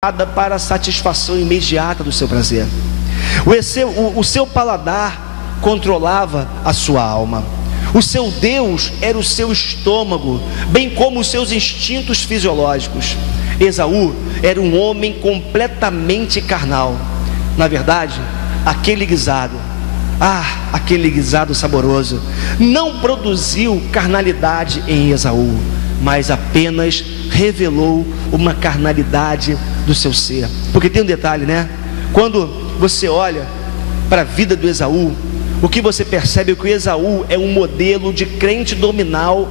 para a satisfação imediata do seu prazer. O seu paladar controlava a sua alma. O seu Deus era o seu estômago, bem como os seus instintos fisiológicos. Esaú era um homem completamente carnal. Na verdade, aquele guisado saboroso não produziu carnalidade em Esaú, mas apenas revelou uma carnalidade do seu ser. Porque tem um detalhe, né? Quando você olha para a vida do Esaú, o que você percebe é que o Esaú é um modelo de crente nominal,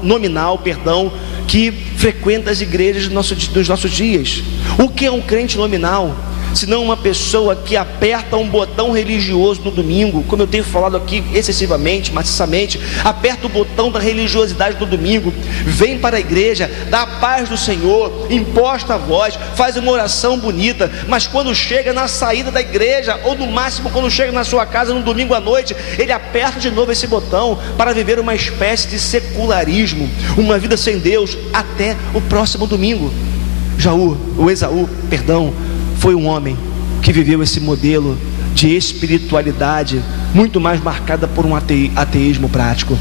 que frequenta as igrejas dos nossos dias. O que é um crente nominal? Senão uma pessoa que aperta um botão religioso no domingo, como eu tenho falado aqui excessivamente, maciçamente, aperta o botão da religiosidade no domingo, vem para a igreja, dá a paz do Senhor, imposta a voz, faz uma oração bonita, mas quando chega na saída da igreja, ou no máximo quando chega na sua casa no domingo à noite, ele aperta de novo esse botão para viver uma espécie de secularismo, uma vida sem Deus até o próximo domingo. Esaú, foi um homem que viveu esse modelo de espiritualidade muito mais marcada por um ateísmo prático,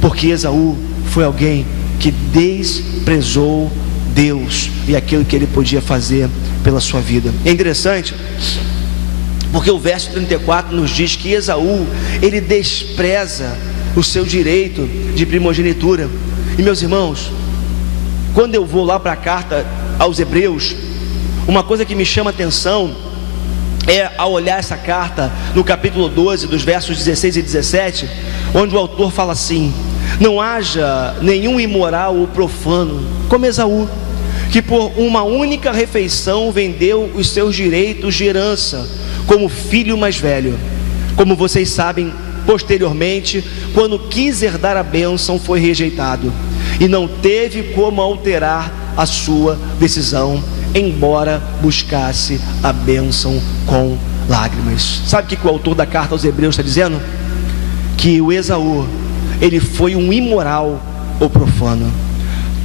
porque Esaú foi alguém que desprezou Deus e aquilo que ele podia fazer pela sua vida. É interessante porque o verso 34 nos diz que Esaú, ele despreza o seu direito de primogenitura. E meus irmãos, quando eu vou lá para a carta aos Hebreus, uma coisa que me chama a atenção é, ao olhar essa carta no capítulo 12, dos versos 16 e 17, onde o autor fala assim: não haja nenhum imoral ou profano como Esaú, que por uma única refeição vendeu os seus direitos de herança como filho mais velho. Como vocês sabem, posteriormente, quando quis herdar a bênção, foi rejeitado e não teve como alterar a sua decisão, embora buscasse a bênção com lágrimas. Sabe o que o autor da carta aos Hebreus está dizendo? Que o Esaú, ele foi um imoral ou profano.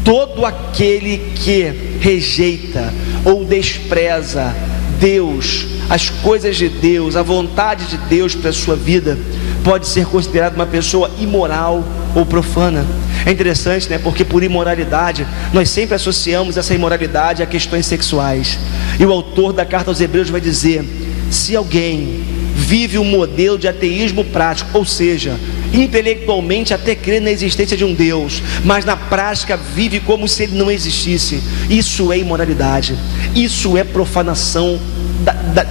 Todo aquele que rejeita ou despreza Deus, as coisas de Deus, a vontade de Deus para a sua vida, pode ser considerado uma pessoa imoral ou profana. É interessante, né? Porque por imoralidade nós sempre associamos essa imoralidade a questões sexuais. E o autor da carta aos Hebreus vai dizer: se alguém vive um modelo de ateísmo prático, ou seja, intelectualmente até crê na existência de um Deus, mas na prática vive como se ele não existisse, isso é imoralidade, isso é profanação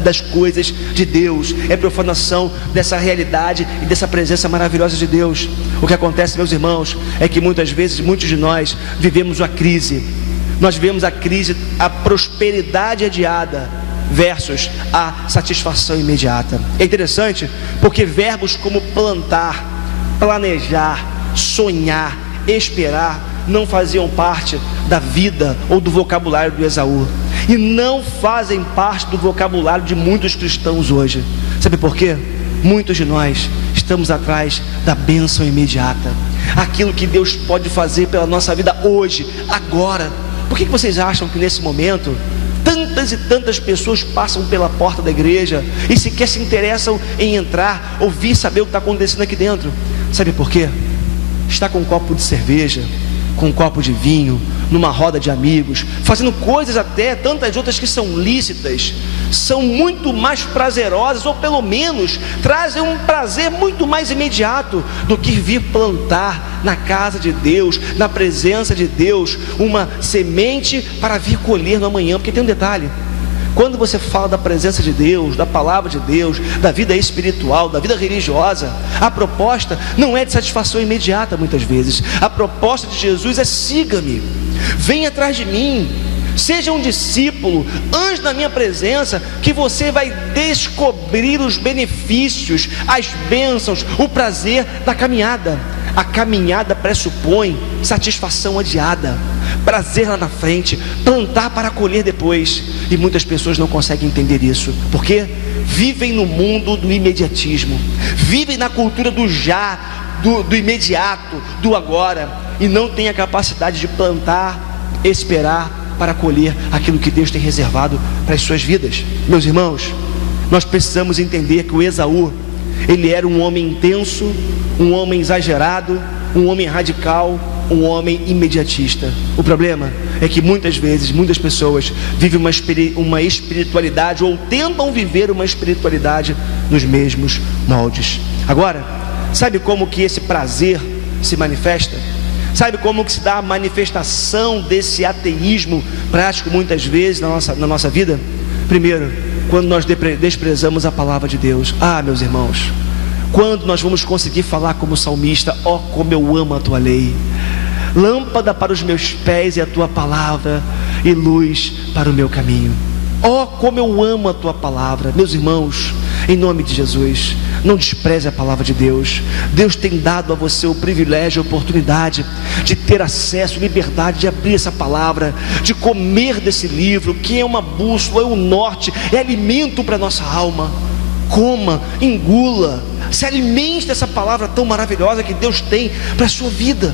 das coisas de Deus, é profanação dessa realidade e dessa presença maravilhosa de Deus. O que acontece, meus irmãos, é que muitas vezes, muitos de nós vivemos a crise, a prosperidade adiada versus a satisfação imediata. É interessante porque verbos como plantar, planejar, sonhar, esperar não faziam parte da vida ou do vocabulário do Esaú, e não fazem parte do vocabulário de muitos cristãos hoje. Sabe por quê? Muitos de nós estamos atrás da bênção imediata, aquilo que Deus pode fazer pela nossa vida hoje, agora. Por que vocês acham que nesse momento tantas e tantas pessoas passam pela porta da igreja e sequer se interessam em entrar, ouvir, saber o que está acontecendo aqui dentro? Sabe por quê? Está com um copo de cerveja, com um copo de vinho, numa roda de amigos, fazendo coisas até, tantas outras que são lícitas, são muito mais prazerosas, ou pelo menos trazem um prazer muito mais imediato do que vir plantar na casa de Deus, na presença de Deus, uma semente para vir colher no amanhã. Porque tem um detalhe: quando você fala da presença de Deus, da palavra de Deus, da vida espiritual, da vida religiosa, a proposta não é de satisfação imediata. Muitas vezes a proposta de Jesus é: siga-me, venha atrás de mim, seja um discípulo, ande na minha presença, que você vai descobrir os benefícios, as bênçãos, o prazer da caminhada. A caminhada pressupõe satisfação adiada, prazer lá na frente, plantar para colher depois. E muitas pessoas não conseguem entender isso, porque vivem no mundo do imediatismo, vivem na cultura do já, do imediato, do agora, e não têm a capacidade de plantar, esperar para colher aquilo que Deus tem reservado para as suas vidas. Meus irmãos, nós precisamos entender que o Esaú, ele era um homem intenso, um homem exagerado, um homem radical, um homem imediatista. O problema é que muitas vezes, muitas pessoas vivem uma espiritualidade, ou tentam viver uma espiritualidade nos mesmos moldes. Agora, sabe como que esse prazer se manifesta? Sabe como que se dá a manifestação desse ateísmo prático muitas vezes na nossa vida? Primeiro, quando nós desprezamos a palavra de Deus. Meus irmãos, quando nós vamos conseguir falar como salmista: ó, como eu amo a tua lei, lâmpada para os meus pés é a tua palavra e luz para o meu caminho. Ó, como eu amo a tua palavra. Meus irmãos, em nome de Jesus, não despreze a palavra de Deus. Deus tem dado a você o privilégio, a oportunidade de ter acesso, liberdade de abrir essa palavra, de comer desse livro, que é uma bússola, é um norte, é alimento para a nossa alma. Coma, engula, se alimente dessa palavra tão maravilhosa que Deus tem para a sua vida.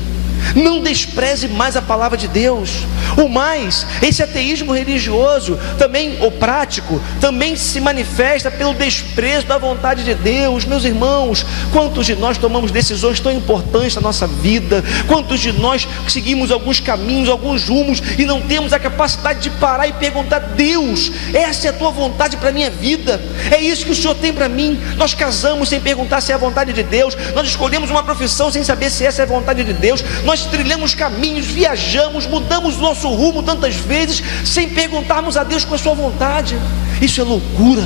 Não despreze mais a palavra de Deus. O mais, esse ateísmo religioso também, ou prático, também se manifesta pelo desprezo da vontade de Deus. Meus irmãos, quantos de nós tomamos decisões tão importantes na nossa vida? Quantos de nós seguimos alguns caminhos, alguns rumos, e não temos a capacidade de parar e perguntar: Deus, essa é a tua vontade para a minha vida? É isso que o Senhor tem para mim? Nós casamos sem perguntar se é a vontade de Deus. Nós escolhemos uma profissão sem saber se essa é a vontade de Deus. Nós trilhamos caminhos, viajamos, mudamos o nosso rumo tantas vezes, sem perguntarmos a Deus com a sua vontade. Isso é loucura,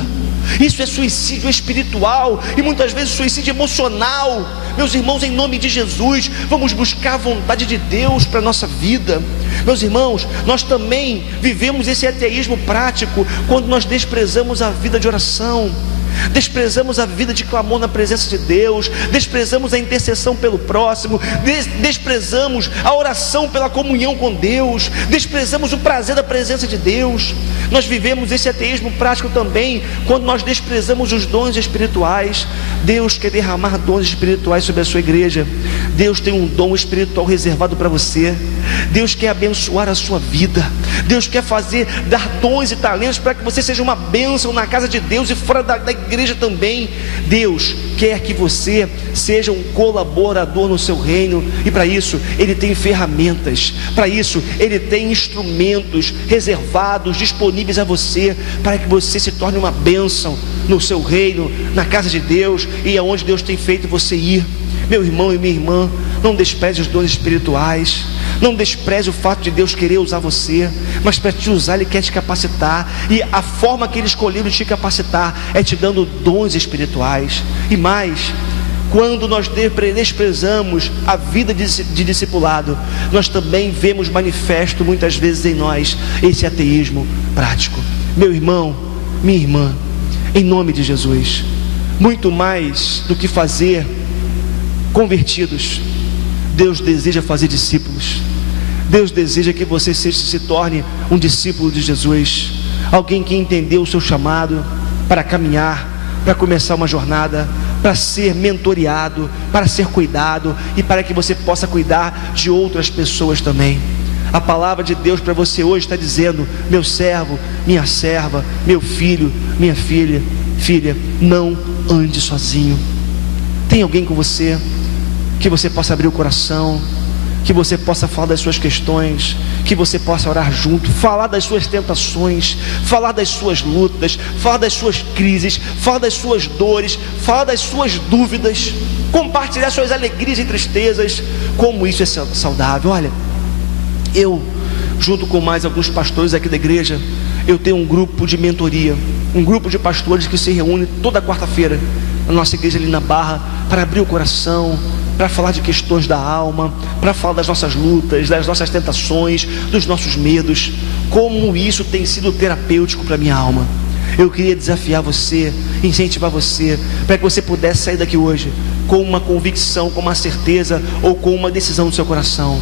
isso é suicídio espiritual, e muitas vezes suicídio emocional. Meus irmãos, em nome de Jesus, vamos buscar a vontade de Deus para a nossa vida. Meus irmãos, nós também vivemos esse ateísmo prático quando nós desprezamos a vida de oração, desprezamos a vida de clamor na presença de Deus, desprezamos a intercessão pelo próximo, desprezamos a oração pela comunhão com Deus, desprezamos o prazer da presença de Deus. Nós vivemos esse ateísmo prático também quando nós desprezamos os dons espirituais. Deus quer derramar dons espirituais sobre a sua igreja. Deus tem um dom espiritual reservado para você. Deus quer abençoar a sua vida. Deus quer dar dons e talentos para que você seja uma bênção na casa de Deus e fora da igreja também. Deus quer que você seja um colaborador no seu reino, e para isso Ele tem ferramentas, para isso Ele tem instrumentos reservados, disponíveis a você, para que você se torne uma bênção no seu reino, na casa de Deus e aonde Deus tem feito você ir. Meu irmão e minha irmã, não despreze os dons espirituais. Não despreze o fato de Deus querer usar você, mas para te usar Ele quer te capacitar, e a forma que Ele escolheu te capacitar é te dando dons espirituais. E mais, quando nós desprezamos a vida de discipulado, nós também vemos manifesto muitas vezes em nós esse ateísmo prático. Meu irmão, minha irmã, em nome de Jesus, muito mais do que fazer convertidos, Deus deseja fazer discípulos. Deus deseja que você se torne um discípulo de Jesus, alguém que entendeu o seu chamado para caminhar, para começar uma jornada, para ser mentoreado, para ser cuidado, e para que você possa cuidar de outras pessoas também. A palavra de Deus para você hoje está dizendo: meu servo, minha serva, meu filho, minha filha, não ande sozinho. Tem alguém com você que você possa abrir o coração, que você possa falar das suas questões, que você possa orar junto, falar das suas tentações, falar das suas lutas, falar das suas crises, falar das suas dores, falar das suas dúvidas, compartilhar suas alegrias e tristezas. Como isso é saudável. Olha, eu, junto com mais alguns pastores aqui da igreja, eu tenho um grupo de mentoria, um grupo de pastores que se reúne toda quarta-feira na nossa igreja ali na Barra, para abrir o coração, para falar de questões da alma, para falar das nossas lutas, das nossas tentações, dos nossos medos. Como isso tem sido terapêutico para a minha alma. Eu queria desafiar você, incentivar você, para que você pudesse sair daqui hoje com uma convicção, com uma certeza, ou com uma decisão no seu coração: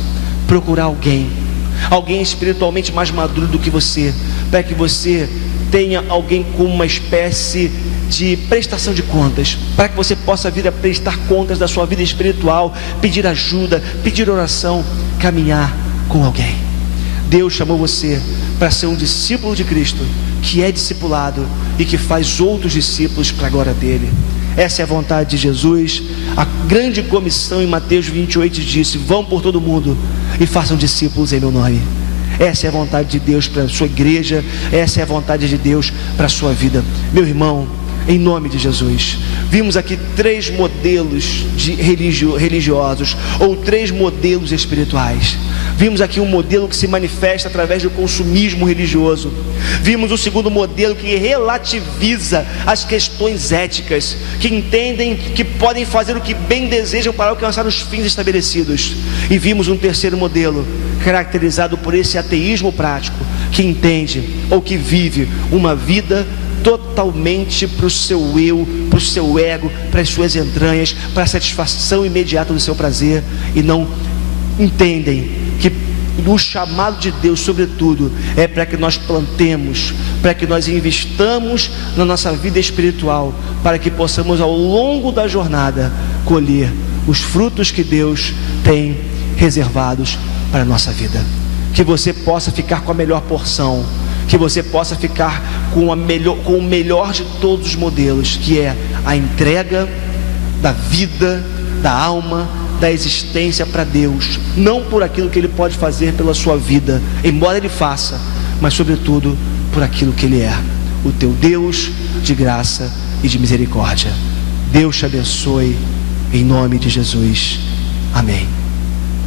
procurar alguém espiritualmente mais maduro do que você, para que você tenha alguém com uma espécie de prestação de contas, para que você possa vir a prestar contas da sua vida espiritual, pedir ajuda, pedir oração, caminhar com alguém. Deus chamou você para ser um discípulo de Cristo, que é discipulado e que faz outros discípulos para a glória dele. Essa é a vontade de Jesus. A grande comissão em Mateus 28 disse: vão por todo mundo e façam discípulos em meu nome. Essa é a vontade de Deus para a sua igreja, essa é a vontade de Deus para a sua vida. Meu irmão, em nome de Jesus, vimos aqui 3 modelos religiosos, ou 3 modelos espirituais. Vimos aqui um modelo que se manifesta através do consumismo religioso. Vimos o segundo modelo que relativiza as questões éticas, que entendem que podem fazer o que bem desejam para alcançar os fins estabelecidos. E vimos um terceiro modelo, caracterizado por esse ateísmo prático, que entende ou que vive uma vida totalmente para o seu eu, para o seu ego, para as suas entranhas, para a satisfação imediata do seu prazer, e não entendem que o chamado de Deus, sobretudo, é para que nós plantemos, para que nós investamos na nossa vida espiritual, para que possamos ao longo da jornada colher os frutos que Deus tem reservados para a nossa vida. Que você possa ficar com a melhor porção, que você possa ficar com o melhor de todos os modelos, que é a entrega da vida, da alma, da existência para Deus, não por aquilo que Ele pode fazer pela sua vida, embora Ele faça, mas sobretudo por aquilo que Ele é, o teu Deus de graça e de misericórdia. Deus te abençoe, em nome de Jesus, amém.